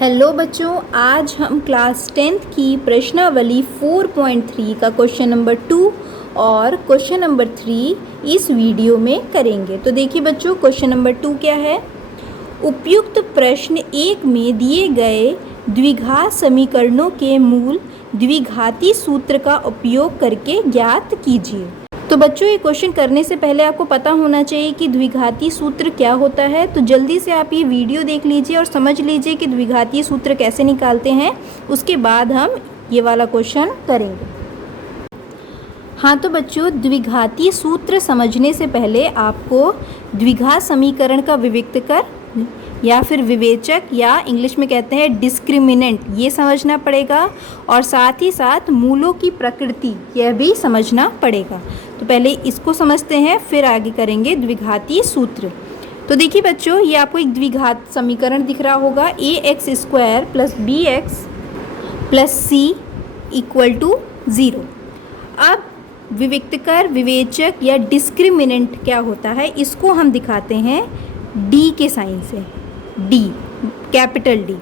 Hello बच्चों, आज हम क्लास 10th की प्रश्नावली 4.3 का क्वेश्चन नंबर 2 और क्वेश्चन नंबर 3 इस वीडियो में करेंगे। तो देखिए बच्चों, क्वेश्चन नंबर 2 क्या है। उपयुक्त प्रश्न 1 में दिए गए द्विघात समीकरणों के मूल द्विघाती सूत्र का उपयोग करके ज्ञात कीजिए। तो बच्चों, ये क्वेश्चन करने से पहले आपको पता होना चाहिए कि द्विघाती सूत्र क्या होता है। तो जल्दी से आप ये वीडियो देख लीजिए और समझ लीजिए कि द्विघाती सूत्र कैसे निकालते हैं। उसके बाद हम ये वाला क्वेश्चन करेंगे। हाँ तो बच्चों, द्विघाती सूत्र समझने से पहले आपको द्विघात समीकरण का विविक्तकर या फिर विवेचक या इंग्लिश में कहते हैं डिस्क्रिमिनेंट, ये समझना पड़ेगा और साथ ही साथ मूलों की प्रकृति यह भी समझना पड़ेगा। तो पहले इसको समझते हैं, फिर आगे करेंगे द्विघाती सूत्र। तो देखिए बच्चों, ये आपको एक द्विघात समीकरण दिख रहा होगा, ax² + bx + c = 0। अब विविक्तकर, विवेचक या डिस्क्रिमिनेंट क्या होता है, इसको हम दिखाते हैं डी के साइन से, डी, कैपिटल डी।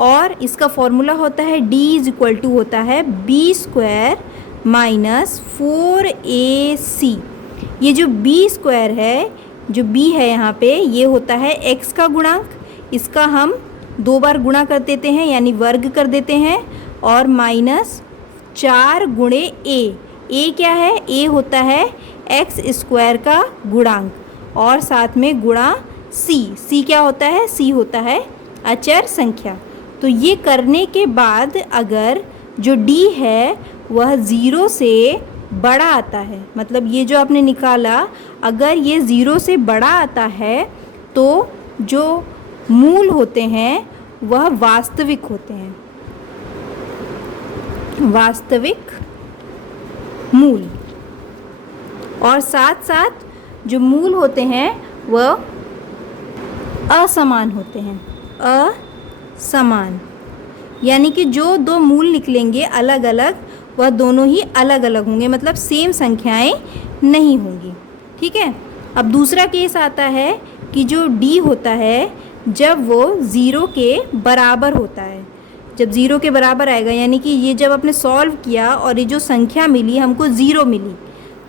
और इसका फॉर्मूला होता है D होता है b² - 4ac। ये जो b² है, जो b है यहाँ पे, ये होता है x का गुणांक। इसका हम 2 बार गुणा कर देते हैं यानी वर्ग कर देते हैं, और -4 × a क्या है, a होता है x² का गुणांक, और साथ में गुणा c क्या होता है, c होता है अचर संख्या। तो ये करने के बाद अगर जो d है वह 0 से बड़ा आता है, मतलब ये जो आपने निकाला, अगर ये 0 से बड़ा आता है तो जो मूल होते हैं वह वास्तविक होते हैं, वास्तविक मूल। और साथ साथ जो मूल होते हैं वह असमान होते हैं, असमान, यानी कि जो 2 मूल निकलेंगे अलग अलग, वह दोनों ही अलग अलग होंगे, मतलब सेम संख्याएं नहीं होंगी। ठीक है। अब दूसरा केस आता है कि जो d होता है जब वो 0 के बराबर होता है, जब 0 के बराबर आएगा, यानी कि ये जब आपने सॉल्व किया और ये जो संख्या मिली हमको 0 मिली,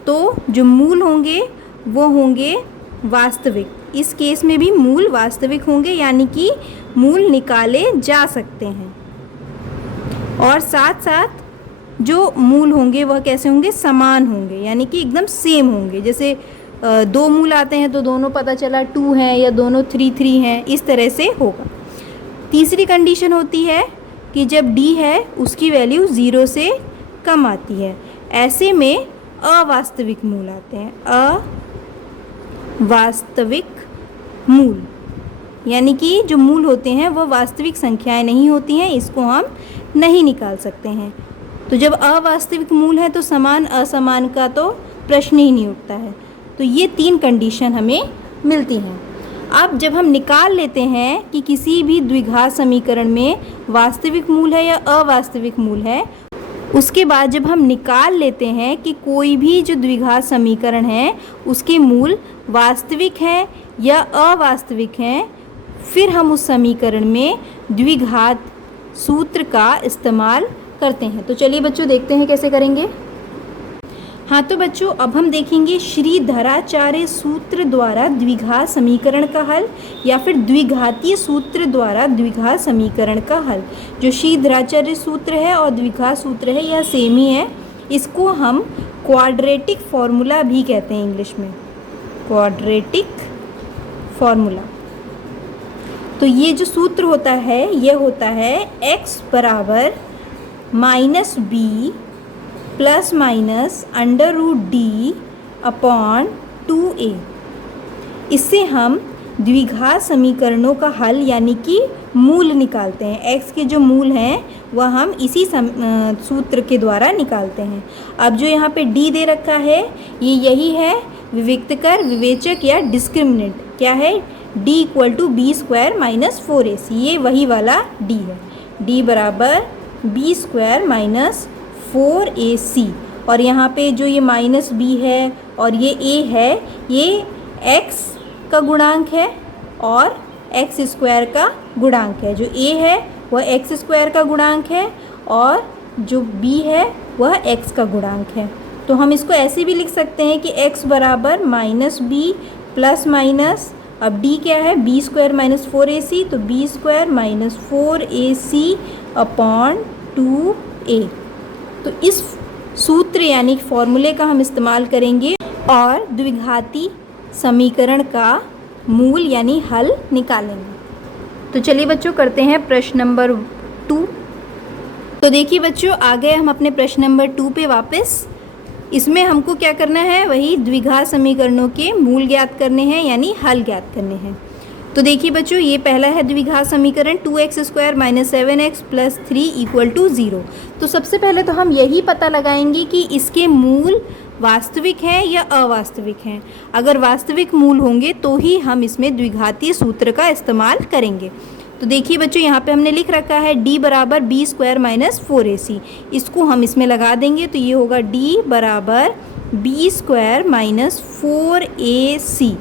तो जो मूल होंगे वो होंगे वास्तविक। इस केस में भी मूल वास्तविक होंगे, यानी कि मूल निकाले जा सकते हैं। और साथ साथ जो मूल होंगे वह कैसे होंगे, समान होंगे, यानी कि एकदम सेम होंगे। जैसे 2 मूल आते हैं तो दोनों पता चला 2 हैं या दोनों 3 हैं, इस तरह से होगा। तीसरी कंडीशन होती है कि जब d है उसकी वैल्यू 0 से कम आती है, ऐसे में अवास्तविक मूल आते हैं, अवास्तविक मूल, यानी कि जो मूल होते हैं वह वास्तविक संख्याएं नहीं होती हैं, इसको हम नहीं निकाल सकते हैं। तो जब अवास्तविक मूल है तो समान असमान का तो प्रश्न ही नहीं उठता है। तो ये 3 कंडीशन हमें मिलती हैं। अब जब हम निकाल लेते हैं कि किसी भी द्विघात समीकरण में वास्तविक मूल है या अवास्तविक मूल है, उसके बाद जब हम निकाल लेते हैं कि कोई भी जो द्विघात समीकरण है उसके मूल वास्तविक हैं या अवास्तविक हैं, फिर हम उस समीकरण में द्विघात सूत्र का इस्तेमाल करते हैं। तो चलिए बच्चों, देखते हैं कैसे करेंगे। हाँ तो बच्चों, अब हम देखेंगे श्रीधराचार्य सूत्र द्वारा द्विघात समीकरण का हल या फिर द्विघातीय सूत्र द्वारा द्विघात समीकरण का हल। जो श्रीधराचार्य सूत्र है और द्विघात सूत्र है यह सेम ही है। इसको हम क्वाड्रेटिक फार्मूला भी कहते हैं इंग्लिश में, क्वाड्रेटिक फार्मूला। तो ये जो सूत्र होता है यह होता है x = -b ± √d/2a। इससे हम द्विघात समीकरणों का हल यानी कि मूल निकालते हैं। x के जो मूल हैं वह हम इसी सूत्र के द्वारा निकालते हैं। अब जो यहाँ पे d दे रखा है ये यही है विविक्तकर, विवेचक या डिस्क्रिमिनेंट। क्या है, d = b² - 4ac, ये वही वाला d है, d = b² - 4ac। और यहाँ पे जो ये -b है और ये a है, ये x का गुणांक है और x² का गुणांक है। जो a है वह एक्स स्क्वायर का गुणांक है और जो b है वह x का गुणांक है। तो हम इसको ऐसे भी लिख सकते हैं कि x बराबर माइनस बी प्लस माइनस, अब d क्या है, बी स्क्वायर माइनस 4ac, तो B square minus 4ac upon 2a। तो इस सूत्र यानी फॉर्मूले का हम इस्तेमाल करेंगे और द्विघाती समीकरण का मूल यानी हल निकालेंगे। तो चलिए बच्चों करते हैं प्रश्न नंबर 2। तो देखिए बच्चों आ गए हम अपने प्रश्न नंबर 2 पे वापस। इसमें हमको क्या करना है, वही द्विघात समीकरणों के मूल ज्ञात करने हैं यानी हल ज्ञात करने हैं। तो देखिए बच्चों ये पहला है द्विघात समीकरण 2x square minus 7x plus 3 equal to 0। तो सबसे पहले तो हम यही पता लगाएंगे कि इसके मूल वास्तविक हैं या अवास्तविक हैं। अगर वास्तविक मूल होंगे तो ही हम इसमें द्विघातीय सूत्र का इस्तेमाल करेंगे। तो देखिए बच्चों यहाँ पे हमने लिख रखा है d बराबर बी स्क्वायर माइनस 4ac, इसको हम इसमें लगा देंगे तो ये होगा d बराबर बी स्क्वायर माइनस 4ac।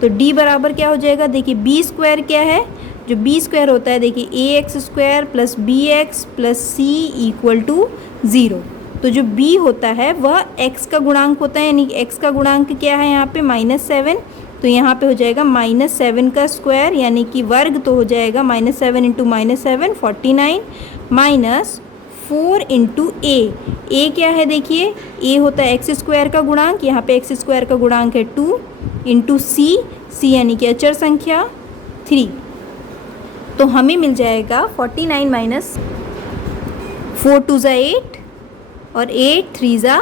तो d बराबर क्या हो जाएगा, देखिए b स्क्वायर क्या है, जो b स्क्वायर होता है देखिए ax square plus bx plus c equal to 0। तो जो b होता है वह x का गुणांक होता है, यानी x का गुणांक क्या है यहाँ पे -7। तो यहाँ पे हो जाएगा -7 का स्क्वायर यानी कि वर्ग, तो हो जाएगा -7 इंटू -7 49 माइनस 4 इंटू a क्या है देखिए, a होता है एक्स स्क्वायर का गुणांक, यहाँ पे एक्स स्क्वायर का गुणांक है 2 इंटू c यानी कि अचर संख्या 3। तो हमें मिल जाएगा 49 माइनस 4 2 ज़ा 8 और 8 3 ज़ा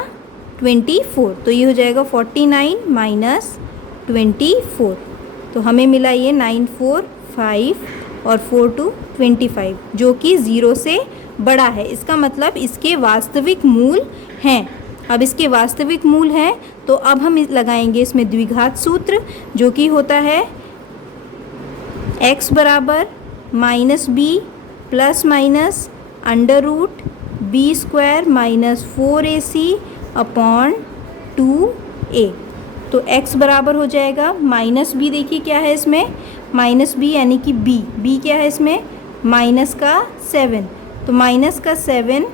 24। तो ये हो जाएगा 49 माइनस 24। तो हमें मिला ये 9 4 5 और 4 2 25 जो कि 0 से बड़ा है। इसका मतलब इसके वास्तविक मूल हैं। अब इसके वास्तविक मूल हैं तो अब हम लगाएंगे इसमें द्विघात सूत्र जो कि होता है x बराबर minus B plus minus under root B square minus 4ac upon 2a। तो x बराबर हो जाएगा माइनस बी, देखिए क्या है इसमें माइनस बी यानी कि b क्या है इसमें माइनस का 7, तो माइनस का 7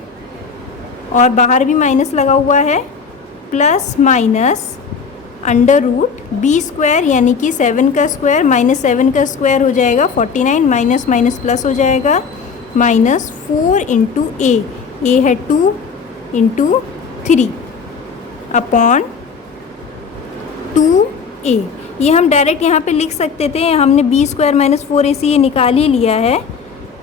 और बाहर भी माइनस लगा हुआ है plus minus under root B square यानी कि 7 का स्क्वायर माइनस 7 का स्क्वायर हो जाएगा 49 माइनस माइनस प्लस हो जाएगा माइनस 4 इंटू ए है 2 इंटू 3 अपॉन 2a। ये हम डायरेक्ट यहाँ पे लिख सकते थे, हमने बी स्क्वायर माइनस 4ac ये निकाल ही लिया है।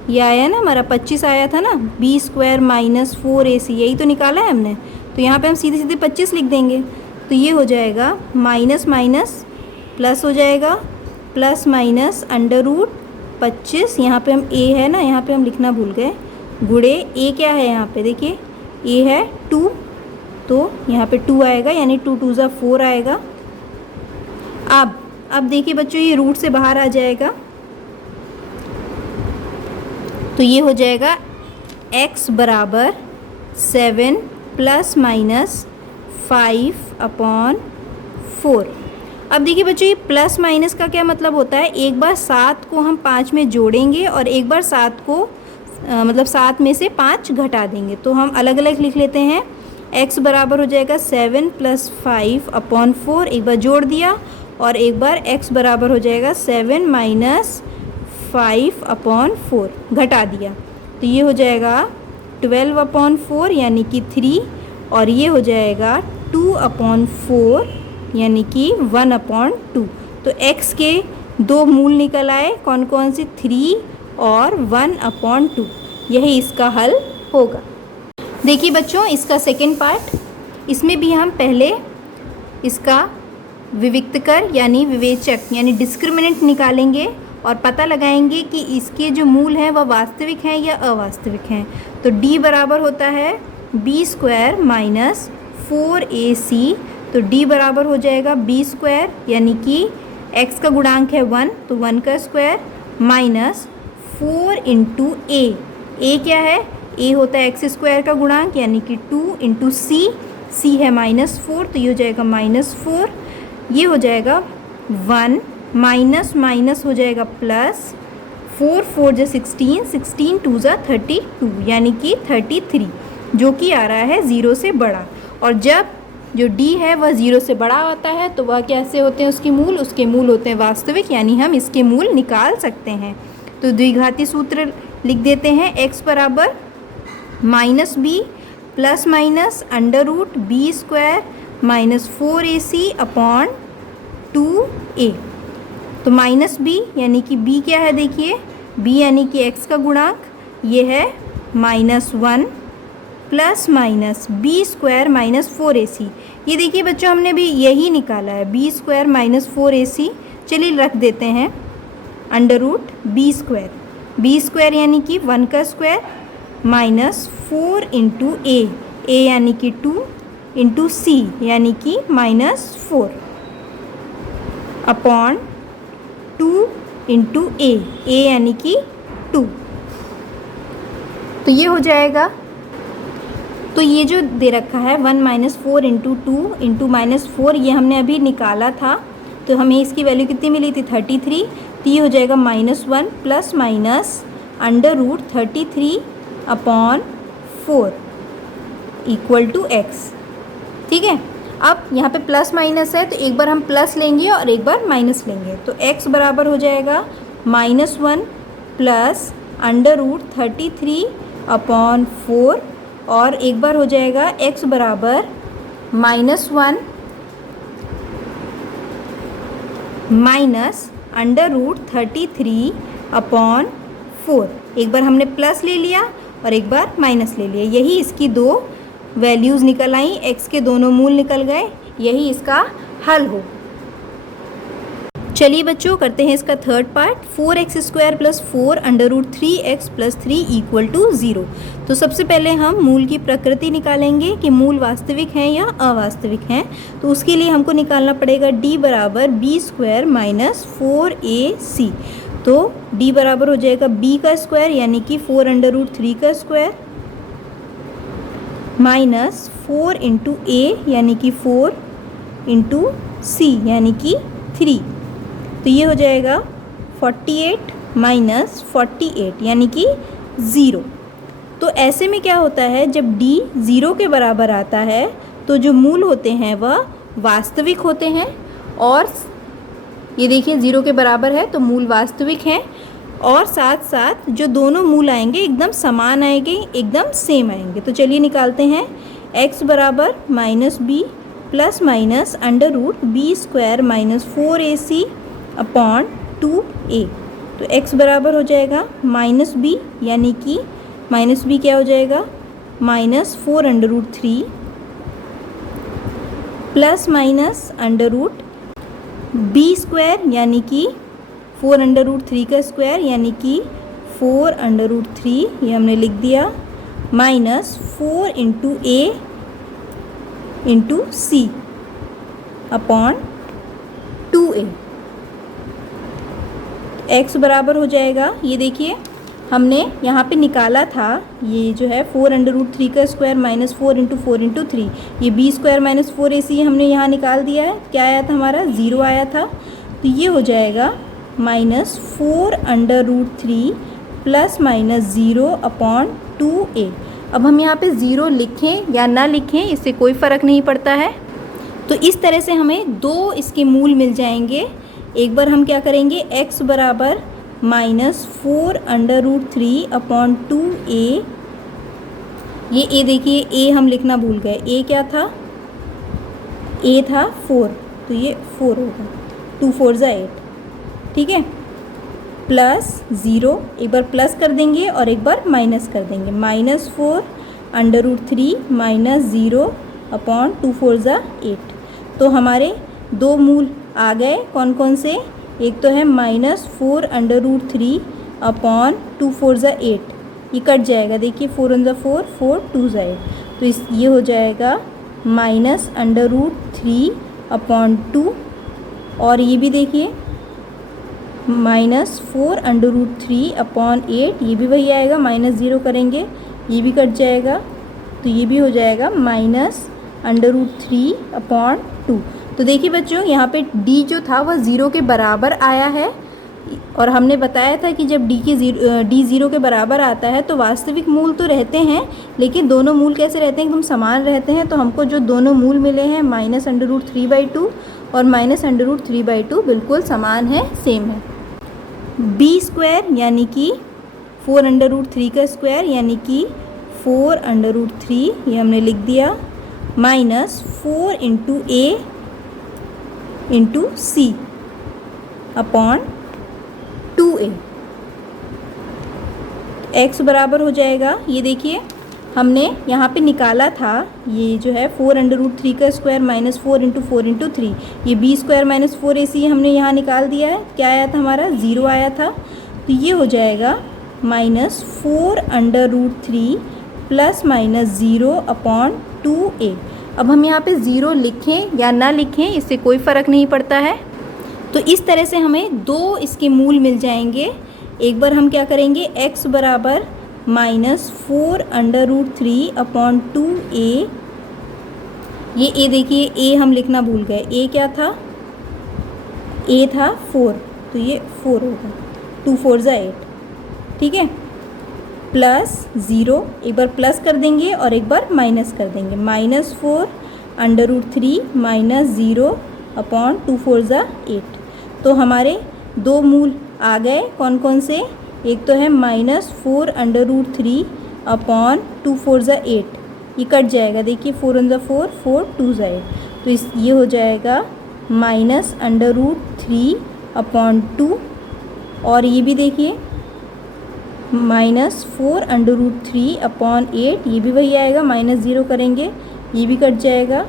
ये आया ना हमारा 25 आया था ना, बी स्क्वायर माइनस 4ac यही तो निकाला है हमने। तो यहाँ पे हम सीधे सीधे 25 लिख देंगे। तो ये हो जाएगा माइनस माइनस प्लस हो जाएगा प्लस माइनस अंडर रूट 25, यहाँ पे हम a है ना, यहाँ पे हम लिखना भूल गए, गुणे a क्या है यहाँ पे देखिए a है 2, तो यहाँ पे 2 आएगा यानी 2 2 ज़ा 4 आएगा। अब देखिए बच्चों ये रूट से बाहर आ जाएगा तो ये हो जाएगा x बराबर 7 प्लस माइनस 5 अपॉन 4। अब देखिए बच्चों ये प्लस माइनस का क्या मतलब होता है, एक बार 7 को हम 5 में जोड़ेंगे और एक बार 7 को मतलब 7 में से 5 घटा देंगे। तो हम अलग अलग लिख लेते हैं। x बराबर हो जाएगा 7 प्लस 5 अपॉन 4, एक बार जोड़ दिया, और एक बार x बराबर हो जाएगा 7 माइनस 5 अपॉन 4 घटा दिया, तो ये हो जाएगा 12 अपॉन 4 यानी कि 3, और ये हो जाएगा 2 अपॉन 4 यानी कि 1 अपॉन 2। तो x के दो मूल निकल आए, कौन कौन से 3 और 1 अपॉन 2, यही इसका हल होगा। देखिए बच्चों इसका सेकेंड पार्ट, इसमें भी हम पहले इसका विविक्तकर यानी विवेचक यानी डिस्क्रिमिनेंट निकालेंगे और पता लगाएंगे कि इसके जो मूल हैं वह वास्तविक हैं या अवास्तविक हैं। तो d बराबर होता है बी स्क्वायर माइनस 4ac, तो d बराबर हो जाएगा बी स्क्वायर यानी कि x का गुणांक है 1, तो 1 का स्क्वायर माइनस 4 इंटू a क्या है, a होता है एक्स स्क्वायर का गुणांक यानी कि 2 इंटू c है -4, तो ये हो जाएगा -4, ये हो जाएगा 1 माइनस माइनस हो जाएगा प्लस 4 4 जा 16, 16 2 जा 32 यानी कि 33, जो कि आ रहा है 0 से बड़ा। और जब जो d है वह 0 से बड़ा होता है तो वह कैसे होते हैं उसके मूल? उसके मूल होते हैं वास्तविक, यानी हम इसके मूल निकाल सकते हैं। तो द्विघाती सूत्र लिख देते हैं, x बराबर minus B plus minus under root B square minus 4ac upon 2a। तो माइनस बी यानी कि b क्या है? देखिए b यानी कि x का गुणांक, ये है -1 plus minus B square minus 4ac। ये देखिए बच्चों हमने भी यही निकाला है, बी स्क्वायर माइनस 4ac। चलिए रख देते हैं अंडर रूट बी स्क्वायर यानी कि 1 का स्क्वायर माइनस 4 इंटू ए यानी कि 2 इंटू सी यानी कि -4 अपॉन 2 इंटू ए यानी कि 2। तो ये हो जाएगा, तो ये जो दे रखा है 1 माइनस 4 इंटू 2 इंटू -4, ये हमने अभी निकाला था। तो हमें इसकी वैल्यू कितनी मिली थी? 33। तो ये हो जाएगा -1 plus minus under root 33 upon 4 equal to x। ठीक है, अब यहाँ पे प्लस माइनस है तो एक बार हम प्लस लेंगे और एक बार माइनस लेंगे। तो x बराबर हो जाएगा -1 प्लस अंडर रूट 33 अपॉन 4, और एक बार हो जाएगा x बराबर -1 माइनस अंडर रूट 33 अपॉन 4। एक बार हमने प्लस ले लिया और एक बार माइनस ले लिया, यही इसकी दो वैल्यूज़ निकल आई, x के दोनों मूल निकल गए, यही इसका हल हो। चलिए बच्चों करते हैं इसका third part. 4x² plus 4 under root 3x plus 3 equal to 0। तो सबसे पहले हम मूल की प्रकृति निकालेंगे कि मूल वास्तविक हैं या अवास्तविक हैं। तो उसके लिए हमको निकालना पड़ेगा d बराबर बी स्क्वायर माइनस 4ac। तो d बराबर हो जाएगा b का स्क्वायर यानी कि 4 अंडर रूट 3 का स्क्वायर माइनस 4 इंटू ए यानी कि 4 इंटू सी यानी कि 3। तो ये हो जाएगा 48 माइनस 48 यानी कि 0। तो ऐसे में क्या होता है, जब d 0 के बराबर आता है तो जो मूल होते हैं वह वास्तविक होते हैं, और ये देखिए 0 के बराबर है तो मूल वास्तविक हैं, और साथ साथ जो दोनों मूल आएंगे एकदम समान आएंगे, एकदम सेम आएंगे। तो चलिए निकालते हैं, x बराबर minus B plus minus under root B square minus 4ac upon 2a। तो x बराबर हो जाएगा माइनस बी यानी कि माइनस बी क्या हो जाएगा -4 under root 3 plus minus under root B square यानी कि 4 अंडर रूट 3 का स्क्वायर यानी कि 4 अंडर रूट 3, ये हमने लिख दिया, माइनस 4 इंटू ए इंटू सी अपॉन 2a। x बराबर हो जाएगा, ये देखिए हमने यहाँ पे निकाला था, ये जो है 4 अंडर रूट 3 का स्क्वायर माइनस 4 इंटू 4 इंटू 3, ये बी स्क्वायर माइनस 4ac हमने यहाँ निकाल दिया है। क्या आया था हमारा? 0 आया था। तो ये हो जाएगा -4 under root 3 plus minus 0 upon 2a। अब हम यहाँ पे 0 लिखें या ना लिखें इससे कोई फ़र्क नहीं पड़ता है। तो इस तरह से हमें दो इसके मूल मिल जाएंगे। एक बार हम क्या करेंगे, x बराबर -4 अंडर रूट 3 अपॉन 2a। ये a देखिए, a हम लिखना भूल गए, a क्या था? a था 4, तो ये 4 होगा, 2 4 जा 8। ठीक है, प्लस 0, एक बार प्लस कर देंगे और एक बार माइनस कर देंगे, -4 अंडर रूट 3 माइनस 0 अपॉन 2 4 जा 8। तो हमारे दो मूल आ गए, कौन कौन से? एक तो है -4 अंडर रूट 3 अपॉन 2 4 जा 8, ये कट जाएगा, देखिए 4 1 जा 4 4 2 जा 8। तो ये हो जाएगा माइनस अंडर रूट 3 अपॉन 2, और ये भी देखिए -4 अंडर रूट 3 अपॉन 8, ये भी वही आएगा, -0 करेंगे ये भी कट जाएगा, तो ये भी हो जाएगा माइनस अंडर रूट 3 अपॉन 2। तो देखिए बच्चों यहाँ पे d जो था वह 0 के बराबर आया है, और हमने बताया था कि जब डी ज़ीरो के बराबर आता है तो वास्तविक मूल तो रहते हैं, लेकिन दोनों मूल कैसे रहते हैं, एकदम समान रहते हैं। तो हमको जो दोनों मूल मिले हैं -√3/2 और -√3/2 बिल्कुल समान है, सेम है। b² यानी कि 4√3 का स्क्वायर यानी कि 4√3, ये हमने लिख दिया, -4 × a × c upon 2a। x बराबर हो जाएगा, ये देखिए हमने यहाँ पे निकाला था, ये जो है 4√3 का स्क्वायर -4 × 4 × 3, ये b² - 4ac हमने यहाँ निकाल दिया है। क्या आया था हमारा, 0 आया था। तो ये हो जाएगा -4√3 ± 0/2a। अब हम यहाँ पे 0 लिखें या ना लिखें इससे कोई फ़र्क नहीं पड़ता है। तो इस तरह से हमें दो इसके मूल मिल जाएंगे। एक बार हम क्या करेंगे, x बराबर -4√3/2a, ये a देखिए, a हम लिखना भूल गए, a क्या था, a था 4, तो ये 4 होगा, 2 4 = 8, ठीक है, प्लस 0, एक बार प्लस कर देंगे और एक बार माइनस कर देंगे, -4√3 - 0/2 4 = 8। तो हमारे दो मूल आ गए, कौन कौन से, एक तो है -4√3/2 4 = 8, ये कट जाएगा, देखिए 4 × 4 4 2 = 8, तो ये हो जाएगा -√3/2, और ये भी देखिए -4√3/8, ये भी वही आएगा, -0 करेंगे ये भी कट जाएगा,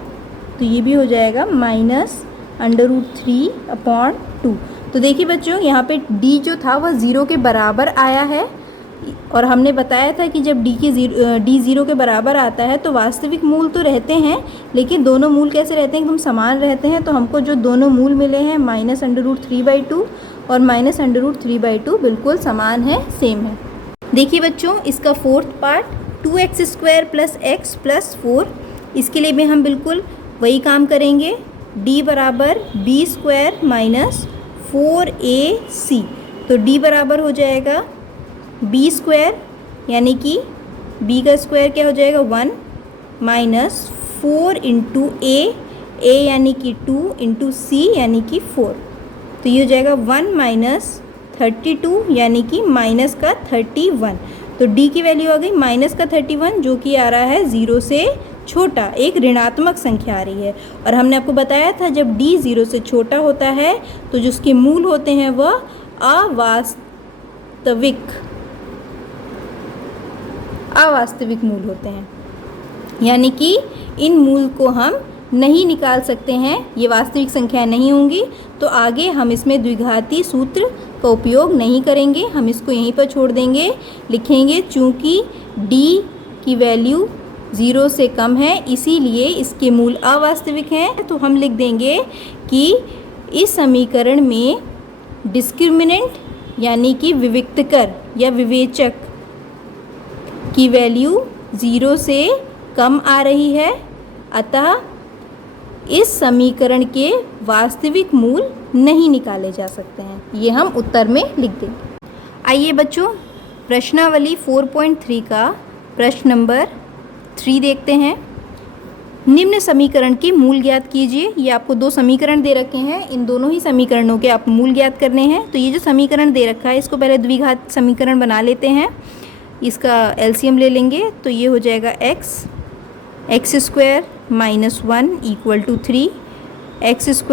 तो ये भी हो जाएगा -√3/2। तो देखिए बच्चों, यहाँ पे d जो था वह 0 के बराबर आया है, और हमने बताया था कि जब डी ज़ीरो के बराबर आता है तो वास्तविक मूल तो रहते हैं, लेकिन दोनों मूल कैसे रहते हैं, एकदम समान रहते हैं। तो हमको जो दोनों मूल मिले हैं -√3/2 और -√3/2 बिल्कुल समान है, सेम है। देखिए बच्चों, इसका फोर्थ पार्ट 2x² + x + 4, इसके लिए भी हम बिल्कुल वही काम करेंगे। d बराबर b² - 4ac, तो d बराबर हो जाएगा b² यानी कि b का स्क्वायर क्या हो जाएगा 1 -4 × a यानी कि 2 × c यानी कि 4, तो ये हो जाएगा 1 - 32 यानी कि -31। तो d की वैल्यू आ गई -31, जो कि आ रहा है 0 से छोटा, एक ऋणात्मक संख्या आ रही है। और हमने आपको बताया था जब d 0 से छोटा होता है तो जो उसके मूल होते हैं वह अवास्तविक मूल होते हैं, यानी कि इन मूल को हम नहीं निकाल सकते हैं, ये वास्तविक संख्या नहीं होंगी। तो आगे हम इसमें द्विघाती सूत्र का उपयोग नहीं करेंगे, हम इसको यहीं पर छोड़ देंगे, लिखेंगे चूँकि d की वैल्यू 0 से कम है इसीलिए इसके मूल अवास्तविक हैं। तो हम लिख देंगे कि इस समीकरण में डिस्क्रिमिनेंट यानी कि विविक्तकर या विवेचक की वैल्यू 0 से कम आ रही है, अतः इस समीकरण के वास्तविक मूल नहीं निकाले जा सकते हैं। ये हम उत्तर में लिख देंगे। आइए बच्चों, प्रश्नावली 4.3 का प्रश्न नंबर 3 देखते हैं। निम्न समीकरण के मूल ज्ञात कीजिए। ये आपको दो समीकरण दे रखे हैं, इन दोनों ही समीकरणों के आप मूल ज्ञात करने हैं। तो ये जो समीकरण दे रखा है इसको पहले द्विघात समीकरण बना लेते हैं, इसका एलसीएम ले लेंगे। तो ये हो जाएगा x² - 1 = 3, x² -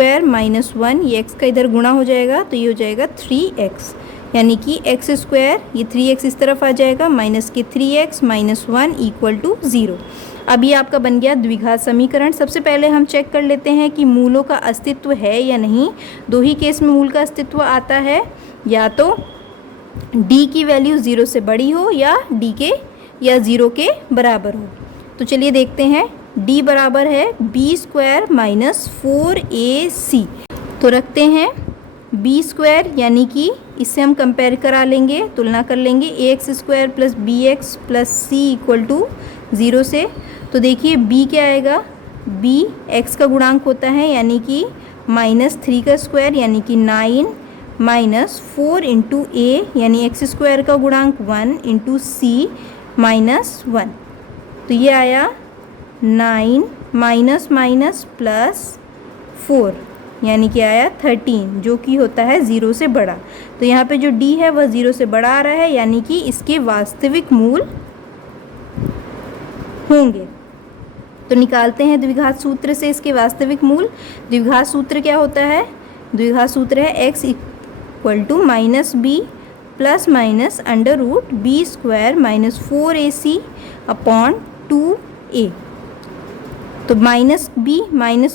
1, ये x का इधर गुणा हो जाएगा तो ये हो जाएगा 3x, यानी कि x², ये 3x इस तरफ आ जाएगा, माइनस के 3x - 1 = 0। अब ये आपका बन गया द्विघात समीकरण। सबसे पहले हम चेक कर लेते हैं कि मूलों का अस्तित्व है या नहीं। दो ही केस में मूल का अस्तित्व आता है, या तो d की वैल्यू 0 से बड़ी हो या d के या 0 के बराबर हो। तो चलिए देखते हैं, d बराबर है b² - 4ac, तो रखते हैं b² यानी कि इससे हम कंपेयर करा लेंगे, तुलना कर लेंगे ax² + bx + c = 0 से। तो देखिए b क्या आएगा, b x का गुणांक होता है यानी कि -3 का स्क्वायर यानी कि 9 माइनस 4 इंटू ए यानी एक्स स्क्वायर का गुणांक 1 इंटू सी माइनस 1। तो ये आया 9 माइनस माइनस प्लस 4 यानी कि आया 13, जो कि होता है 0 से बड़ा। तो यहाँ पे जो d है वह 0 से बड़ा आ रहा है, यानी कि इसके वास्तविक मूल होंगे। तो निकालते हैं द्विघात सूत्र से इसके वास्तविक मूल। द्विघात सूत्र क्या होता है? द्विघात सूत्र है x equal to minus B plus minus under root B square minus 4ac upon 2a। तो माइनस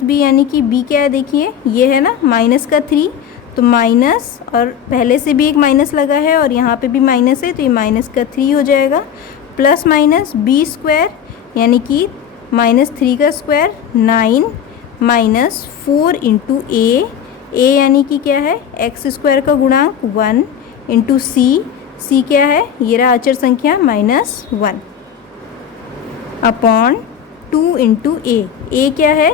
बी यानी कि b क्या है देखिए, ये है ना माइनस का 3, तो माइनस और पहले से भी एक माइनस लगा है और यहाँ पे भी माइनस है, तो ये माइनस का 3 हो जाएगा प्लस माइनस बी स्क्वायर यानी कि माइनस 3 का स्क्वायर 9 माइनस 4 इंटू ए यानी कि क्या है एक्स स्क्वायर का गुणांक 1 इंटू सी क्या है, ये रहा अचर संख्या -1 अपॉन 2 इंटू ए क्या है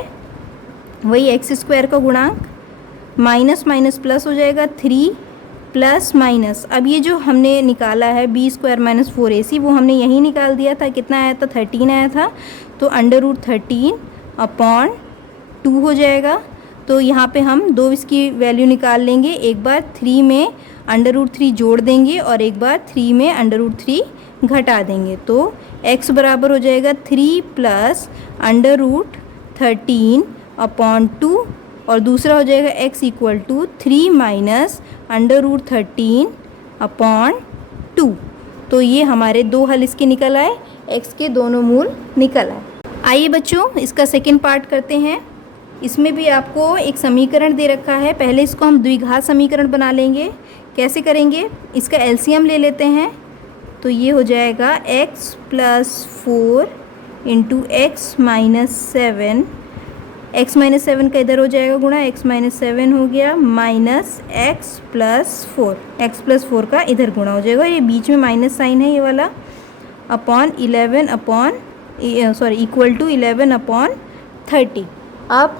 वही एक्स स्क्वायर का गुणांक, माइनस माइनस प्लस हो जाएगा 3 प्लस माइनस। अब ये जो हमने निकाला है बी स्क्वायर माइनस 4ac वो हमने यहीं निकाल दिया था, कितना आया था 13 आया था, तो अंडर रूट 13 अपॉन 2 हो जाएगा। तो यहाँ पे हम दो इसकी वैल्यू निकाल लेंगे, एक बार 3 में अंडर रूट 3 जोड़ देंगे और एक बार 3 में अंडर रूट 3 घटा देंगे। तो x बराबर हो जाएगा 3 प्लस अंडर रूट 13 अपॉन 2 और दूसरा हो जाएगा x equal to 3 minus under root 13 upon 2। तो ये हमारे दो हल इसके निकल आए, x के दोनों मूल निकल आए। आइए बच्चों इसका सेकेंड पार्ट करते हैं। इसमें भी आपको एक समीकरण दे रखा है, पहले इसको हम द्विघात समीकरण बना लेंगे। कैसे करेंगे, इसका एलसीएम ले लेते हैं, तो ये हो जाएगा x plus 4 into x minus 7, x minus 7 का इधर हो जाएगा गुणा, x माइनस 7 हो गया माइनस x प्लस 4 का इधर गुणा हो जाएगा, ये बीच में माइनस साइन है ये वाला, अपॉन 11 इक्वल टू 11 अपॉन 30। अब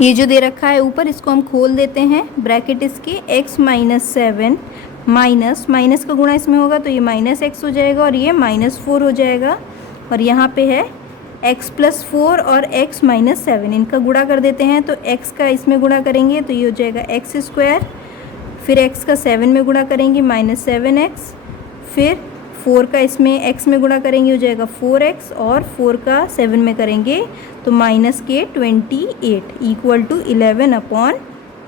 ये जो दे रखा है ऊपर इसको हम खोल देते हैं, ब्रैकेट इसके x माइनस 7 माइनस का गुणा इसमें होगा तो ये माइनस x हो जाएगा और ये -4 हो जाएगा, और यहाँ पे है x प्लस 4 और x माइनस 7, इनका गुणा कर देते हैं। तो x का इसमें गुणा करेंगे तो ये हो जाएगा x स्क्वायर, फिर x का 7 में गुणा करेंगे -7x, फिर 4 का इसमें x में गुणा करेंगे हो जाएगा 4x और 4 का 7 में करेंगे तो -28 इक्वल टू 11 अपॉन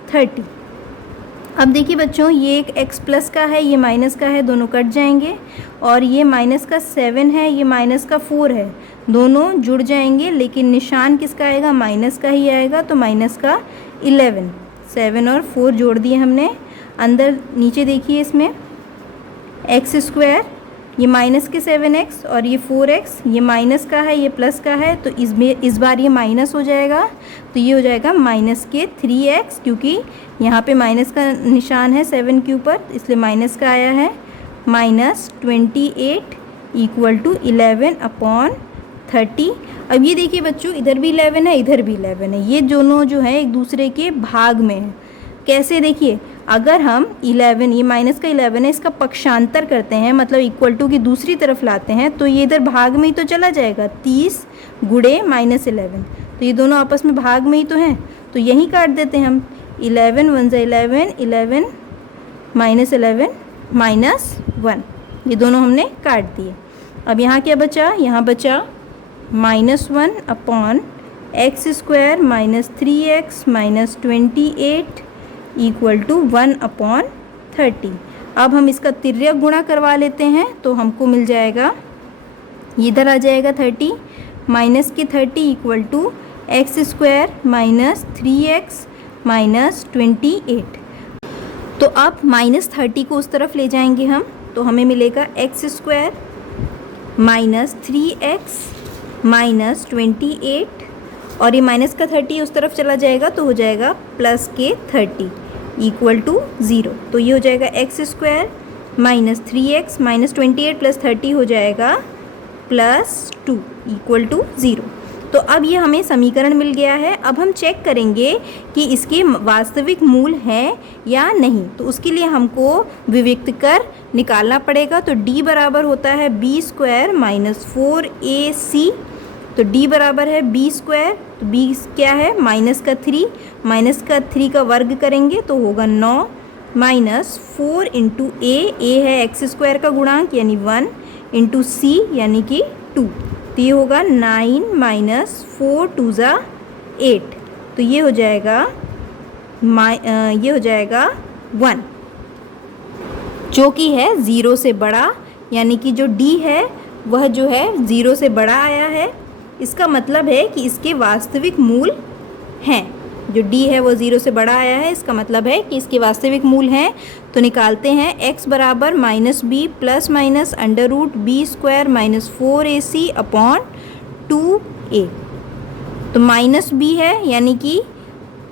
30। अब देखिए बच्चों ये एक x प्लस का है, ये माइनस का है, दोनों कट जाएंगे, और ये माइनस का 7 है, ये माइनस का 4 है, दोनों जुड़ जाएंगे, लेकिन निशान किसका आएगा, माइनस का ही आएगा, तो माइनस का 11, 7 और 4 जोड़ दिए हमने। अंदर नीचे देखिए इसमें एक्स स्क्वायर, ये माइनस के 7x और ये 4x, ये माइनस का है ये प्लस का है, तो इस बार ये माइनस हो जाएगा, तो ये हो जाएगा माइनस के 3x, क्योंकि यहाँ पे माइनस का निशान है 7 के ऊपर, इसलिए माइनस का आया है, -28 इक्वल टू 11 अपॉन 30। अब ये देखिए बच्चों इधर भी 11 है इधर भी 11 है, ये दोनों जो है एक दूसरे के भाग में है। कैसे देखिए, अगर हम 11, ये माइनस का 11 है, इसका पक्षांतर करते हैं, मतलब इक्वल टू की दूसरी तरफ लाते हैं, तो ये इधर भाग में ही तो चला जाएगा, 30 गुणे -11, तो ये दोनों आपस में भाग में ही तो हैं, तो यहीं काट देते हैं हम, 11 1 11, 11 -11 -1, ये दोनों हमने काट दिए। अब यहाँ क्या बचा, यहाँ बचा -1 upon X square minus 3x minus 28 equal to 1 upon 30। अब हम इसका तिर्यक गुणा करवा लेते हैं तो हमको मिल जाएगा, इधर आ जाएगा 30, माइनस के 30 equal to X square minus 3x minus 28। तो अब -30 को उस तरफ ले जाएंगे हम, तो हमें मिलेगा x square minus 3x minus 28, और ये माइनस का 30 उस तरफ चला जाएगा तो हो जाएगा प्लस के 30 इक्वल टू 0। तो ये हो जाएगा x square minus 3x minus 28 plus 30 हो जाएगा +2 इक्वल टू 0। तो अब ये हमें समीकरण मिल गया है। अब हम चेक करेंगे कि इसके वास्तविक मूल हैं या नहीं। तो उसके लिए हमको विविक्त कर निकालना पड़ेगा। तो d बराबर होता है b स्क्वायर माइनस 4ac। तो d बराबर है b स्क्वायर, तो b क्या है माइनस का 3 का वर्ग करेंगे तो होगा 9 माइनस 4 इंटू a है एक्स स्क्वायर का गुणांक यानी 1 इंटू c यानी कि 2। तो ये होगा 9 माइनस 4 2 ज़ा 8। तो ये हो जाएगा 1 जो कि है 0 से बड़ा, यानी कि जो d है वह जो है 0 से बड़ा आया है। इसका मतलब है कि इसके वास्तविक मूल हैं। जो d है वो 0 से बड़ा आया है, इसका मतलब है कि इसके वास्तविक मूल हैं। तो निकालते हैं x बराबर minus B plus minus under root B square minus 4ac upon 2a। तो माइनस b है यानी कि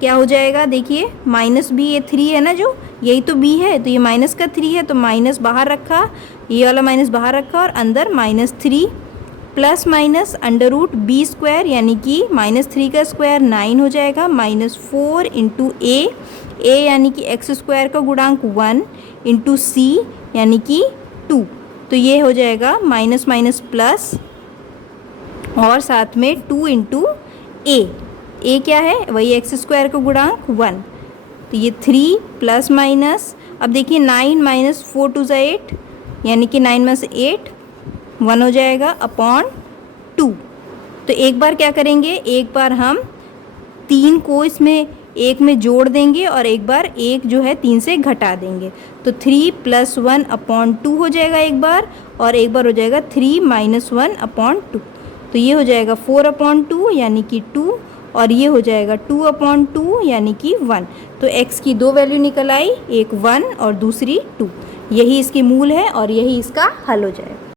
क्या हो जाएगा, देखिए माइनस बी, ये 3 है ना, जो यही तो b है, तो ये माइनस का 3 है तो माइनस बाहर रखा, ये वाला माइनस बाहर रखा और अंदर minus 3 plus minus under root B square यानी कि माइनस 3 का स्क्वायर 9 हो जाएगा माइनस 4 इंटू ए यानी कि एक्स स्क्वायर का गुणांक 1 इंटू सी यानी कि 2। तो ये हो जाएगा माइनस माइनस प्लस और साथ में 2 इंटू ए क्या है, वही एक्स स्क्वायर का गुणांक 1। तो ये 3 प्लस माइनस, अब देखिए 9 माइनस 4 2 ज़ा 8 यानी कि 9 माइनस 8 1 हो जाएगा अपॉन 2। तो एक बार क्या करेंगे, एक बार हम 3 को इसमें 1 में जोड़ देंगे और एक बार 1 जो है 3 से घटा देंगे। तो 3 प्लस 1 अपॉन 2 हो जाएगा एक बार, और एक बार हो जाएगा 3 माइनस 1 अपॉन 2। तो ये हो जाएगा 4 अपॉन 2 यानी कि 2, और ये हो जाएगा 2 अपॉन 2 यानी कि 1। तो x की 2 वैल्यू निकल आई, एक 1 और दूसरी 2। यही इसकी मूल है और यही इसका हल हो जाएगा।